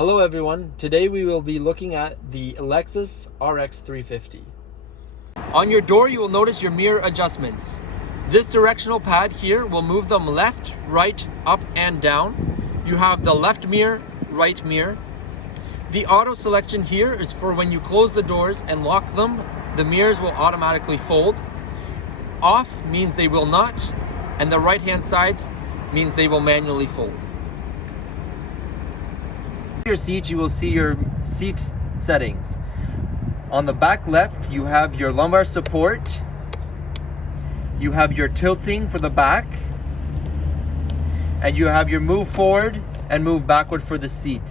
Hello everyone, today we will be looking at the Lexus RX 350. On your door you will notice your mirror adjustments. This directional pad here will move them left, right, up and down. You have the left mirror, right mirror. The auto selection here is for when you close the doors and lock them, the mirrors will automatically fold. Off means they will not, and the right hand side means they will manually fold. Your seat, you will see your seat settings. On the back left, you have your lumbar support. You have your tilting for the back. And you have your move forward and move backward for the seat.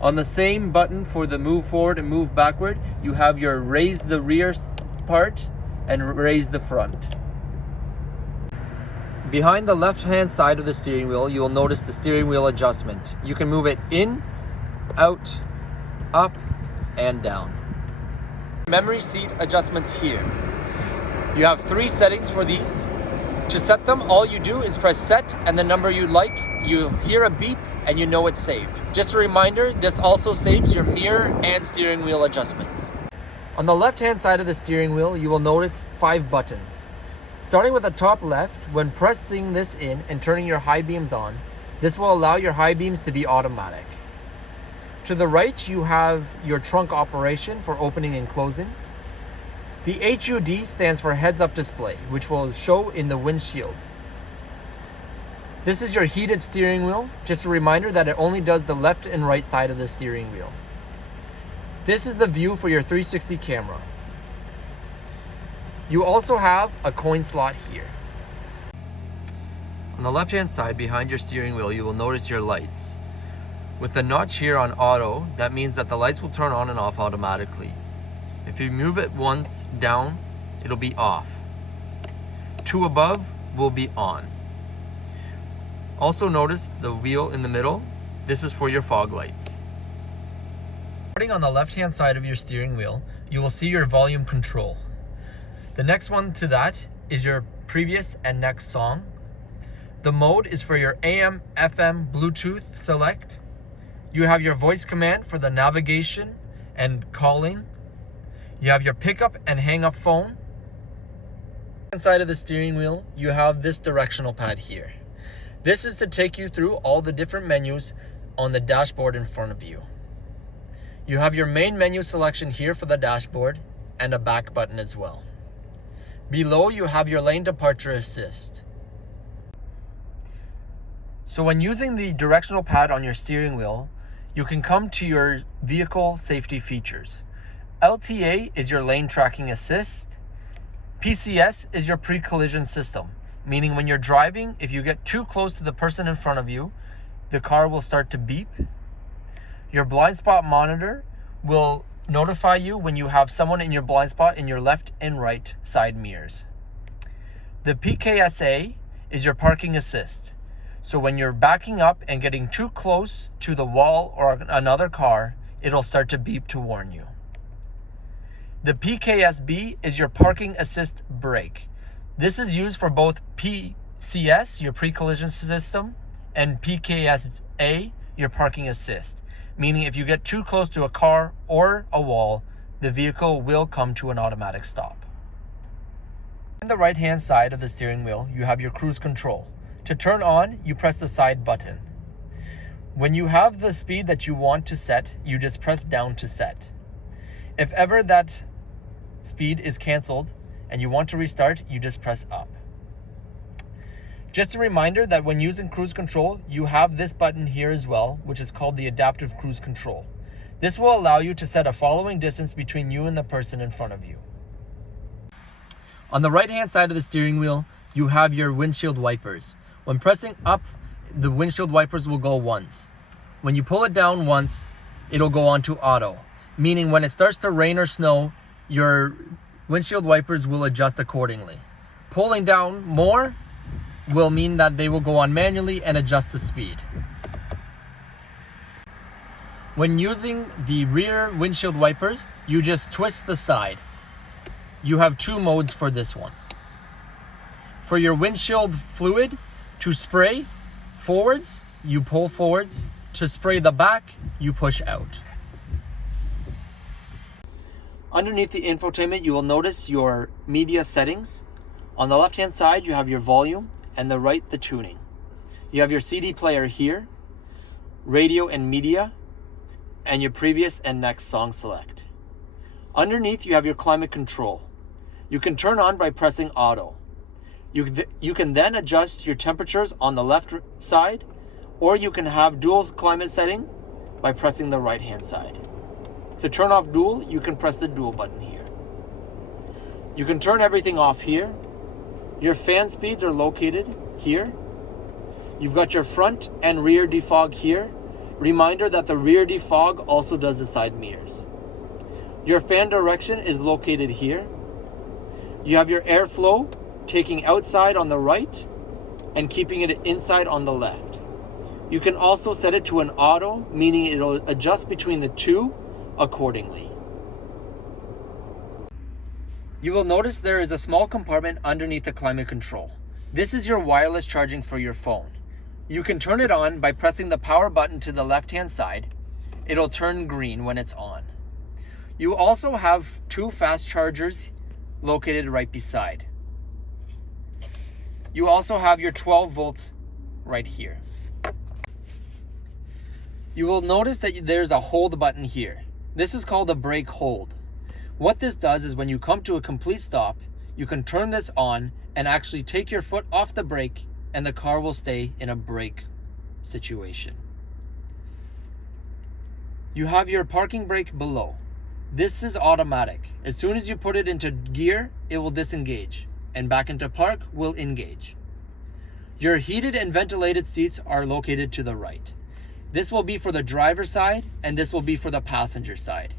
On the same button for the move forward and move backward, you have your raise the rear part and raise the front. Behind the left-hand side of the steering wheel, you will notice the steering wheel adjustment. You can move it in, out, up, and down. Memory seat adjustments here. You have 3 settings for these. To set them, all you do is press set and the number you like. You'll hear a beep and you know it's saved. Just a reminder, this also saves your mirror and steering wheel adjustments. On the left-hand side of the steering wheel, you will notice 5 buttons. Starting with the top left, when pressing this in and turning your high beams on, this will allow your high beams to be automatic. To the right, you have your trunk operation for opening and closing. The HUD stands for heads-up display, which will show in the windshield. This is your heated steering wheel. Just a reminder that it only does the left and right side of the steering wheel. This is the view for your 360 camera. You also have a coin slot here. On the left-hand side behind your steering wheel, you will notice your lights. With the notch here on auto, that means that the lights will turn on and off automatically. If you move it once down, it'll be off. 2 above will be on. Also notice the wheel in the middle. This is for your fog lights. Starting on the left-hand side of your steering wheel, you will see your volume control. The next one to that is your previous and next song. The mode is for your AM, FM, Bluetooth select. You have your voice command for the navigation and calling. You have your pickup and hang up phone. Inside of the steering wheel, you have this directional pad here. This is to take you through all the different menus on the dashboard in front of you. You have your main menu selection here for the dashboard and a back button as well. Below, you have your lane departure assist. So when using the directional pad on your steering wheel, you can come to your vehicle safety features. LTA is your lane tracking assist. PCS is your pre-collision system, meaning when you're driving, if you get too close to the person in front of you, the car will start to beep. Your blind spot monitor will notify you when you have someone in your blind spot in your left and right side mirrors. The PKSA is your parking assist. So when you're backing up and getting too close to the wall or another car, it'll start to beep to warn you. The PKSB is your parking assist brake. This is used for both PCS, your pre-collision system, and PKSA, your parking assist. Meaning if you get too close to a car or a wall, the vehicle will come to an automatic stop. On the right-hand side of the steering wheel, you have your cruise control. To turn on, you press the side button. When you have the speed that you want to set, you just press down to set. If ever that speed is canceled and you want to restart, you just press up. Just a reminder that when using cruise control, you have this button here as well, which is called the adaptive cruise control. This will allow you to set a following distance between you and the person in front of you. On the right-hand side of the steering wheel, you have your windshield wipers. When pressing up, the windshield wipers will go once. When you pull it down once, it'll go on to auto, meaning when it starts to rain or snow, your windshield wipers will adjust accordingly. Pulling down more will mean that they will go on manually and adjust the speed. When using the rear windshield wipers, you just twist the side. You have 2 modes for this one. For your windshield fluid to spray forwards, you pull forwards. To spray the back, you push out. Underneath the infotainment, you will notice your media settings. On the left-hand side, you have your volume, and the right, the tuning. You have your CD player here, radio and media, and your previous and next song select. Underneath, you have your climate control. You can turn on by pressing auto. You can then adjust your temperatures on the left side, or you can have dual climate setting by pressing the right-hand side. To turn off dual, you can press the dual button here. You can turn everything off here. Your fan speeds are located here. You've got your front and rear defog here. Reminder that the rear defog also does the side mirrors. Your fan direction is located here. You have your airflow taking outside on the right and keeping it inside on the left. You can also set it to an auto, meaning it'll adjust between the two accordingly. You will notice there is a small compartment underneath the climate control. This is your wireless charging for your phone. You can turn it on by pressing the power button to the left-hand side. It'll turn green when it's on. You also have 2 fast chargers located right beside. You also have your 12 volt right here. You will notice that there's a hold button here. This is called a brake hold. What this does is when you come to a complete stop, you can turn this on and actually take your foot off the brake and the car will stay in a brake situation. You have your parking brake below. This is automatic. As soon as you put it into gear, it will disengage, and back into park will engage. Your heated and ventilated seats are located to the right. This will be for the driver's side, and this will be for the passenger side.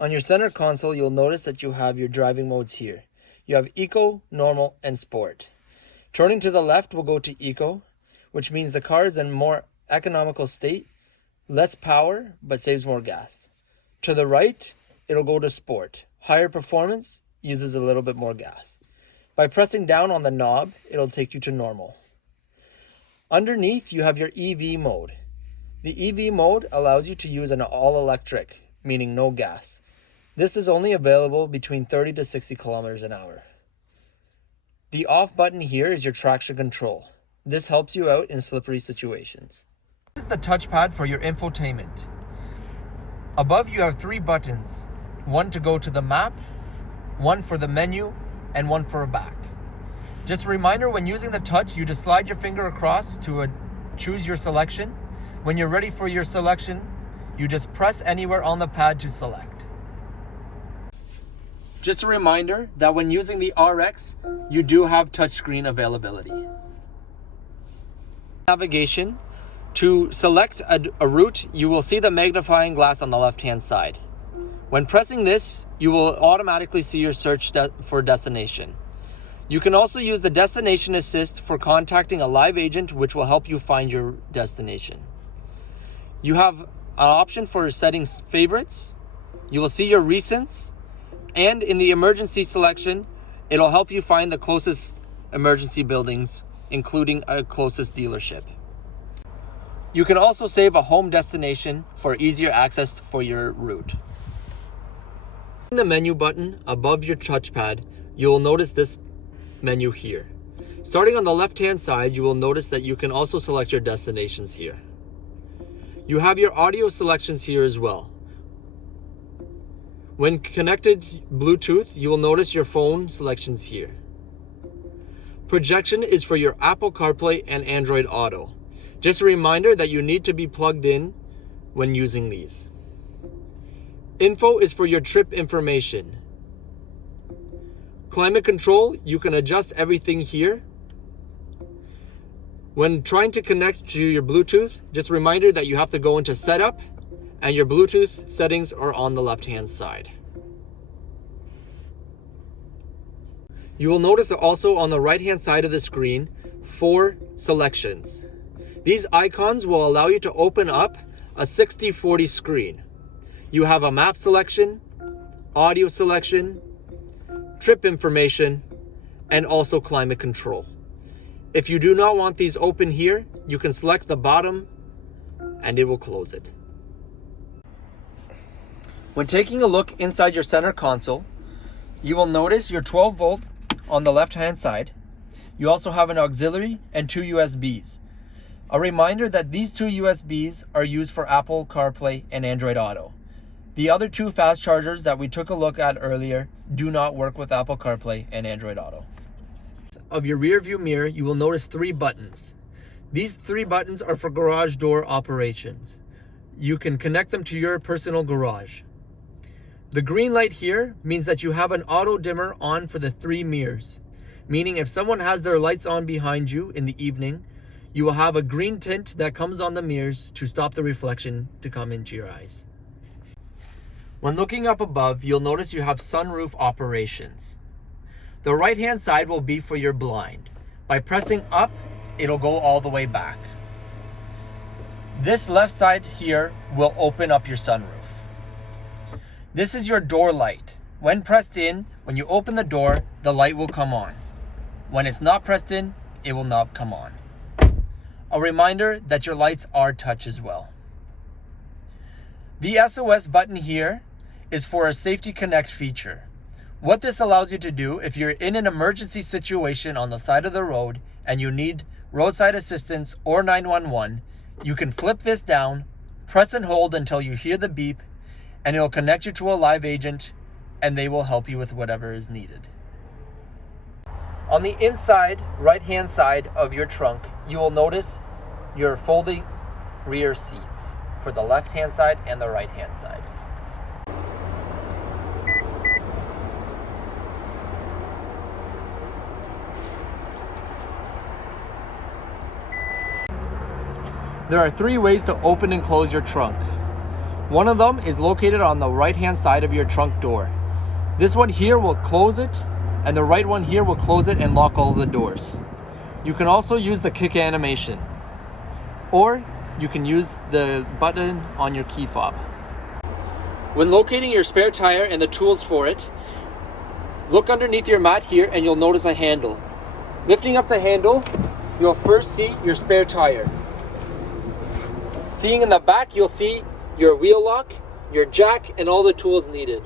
On your center console, you'll notice that you have your driving modes here. You have Eco, Normal, and Sport. Turning to the left, we'll go to Eco, which means the car is in more economical state, less power, but saves more gas. To the right, it'll go to Sport. Higher performance, uses a little bit more gas. By pressing down on the knob, it'll take you to Normal. Underneath, you have your EV mode. The EV mode allows you to use an all-electric, meaning no gas. This is only available between 30 to 60 kilometers an hour. The off button here is your traction control. This helps you out in slippery situations. This is the touchpad for your infotainment. Above you have 3 buttons. One to go to the map, one for the menu, and one for a back. Just a reminder, when using the touch, you just slide your finger across to choose your selection. When you're ready for your selection, you just press anywhere on the pad to select. Just a reminder that when using the RX, you do have touchscreen availability. Navigation. To select a route, you will see the magnifying glass on the left-hand side. When pressing this, you will automatically see your search for destination. You can also use the destination assist for contacting a live agent, which will help you find your destination. You have an option for setting favorites. You will see your recents, and in the emergency selection, it'll help you find the closest emergency buildings, including a closest dealership. You can also save a home destination for easier access for your route. In the menu button above your touchpad, you will notice this menu here. Starting on the left-hand side, you will notice that you can also select your destinations here. You have your audio selections here as well. When connected Bluetooth, you will notice your phone selections here. Projection is for your Apple CarPlay and Android Auto. Just a reminder that you need to be plugged in when using these. Info is for your trip information. Climate control, you can adjust everything here. When trying to connect to your Bluetooth, just a reminder that you have to go into setup and your Bluetooth settings are on the left-hand side. You will notice also on the right-hand side of the screen, 4 selections. These icons will allow you to open up a 60/40 screen. You have a map selection, audio selection, trip information, and also climate control. If you do not want these open here, you can select the bottom and it will close it. When taking a look inside your center console, you will notice your 12 volt on the left hand side. You also have an auxiliary and 2 USBs. A reminder that these 2 USBs are used for Apple CarPlay and Android Auto. The other 2 fast chargers that we took a look at earlier do not work with Apple CarPlay and Android Auto. Of your rear view mirror, you will notice 3 buttons. These 3 buttons are for garage door operations. You can connect them to your personal garage. The green light here means that you have an auto dimmer on for the 3 mirrors, meaning if someone has their lights on behind you in the evening, you will have a green tint that comes on the mirrors to stop the reflection to come into your eyes. When looking up above, you'll notice you have Sunroof Operations. The right hand side will be for your blind. By pressing up, it'll go all the way back. This left side here will open up your sunroof. This is your door light. When pressed in, when you open the door, the light will come on. When it's not pressed in, it will not come on. A reminder that your lights are touch as well. The SOS button here is for a Safety Connect feature. What this allows you to do if you're in an emergency situation on the side of the road and you need roadside assistance or 911, you can flip this down, press and hold until you hear the beep, and it'll connect you to a live agent and they will help you with whatever is needed. On the inside, right-hand side of your trunk, you will notice your folding rear seats for the left-hand side and the right-hand side. There are 3 ways to open and close your trunk. One of them is located on the right-hand side of your trunk door. This one here will close it, and the right one here will close it and lock all of the doors. You can also use the kick animation, or you can use the button on your key fob. When locating your spare tire and the tools for it, look underneath your mat here and you'll notice a handle. Lifting up the handle, you'll first see your spare tire. Seeing in the back, you'll see your wheel lock, your jack, and all the tools needed.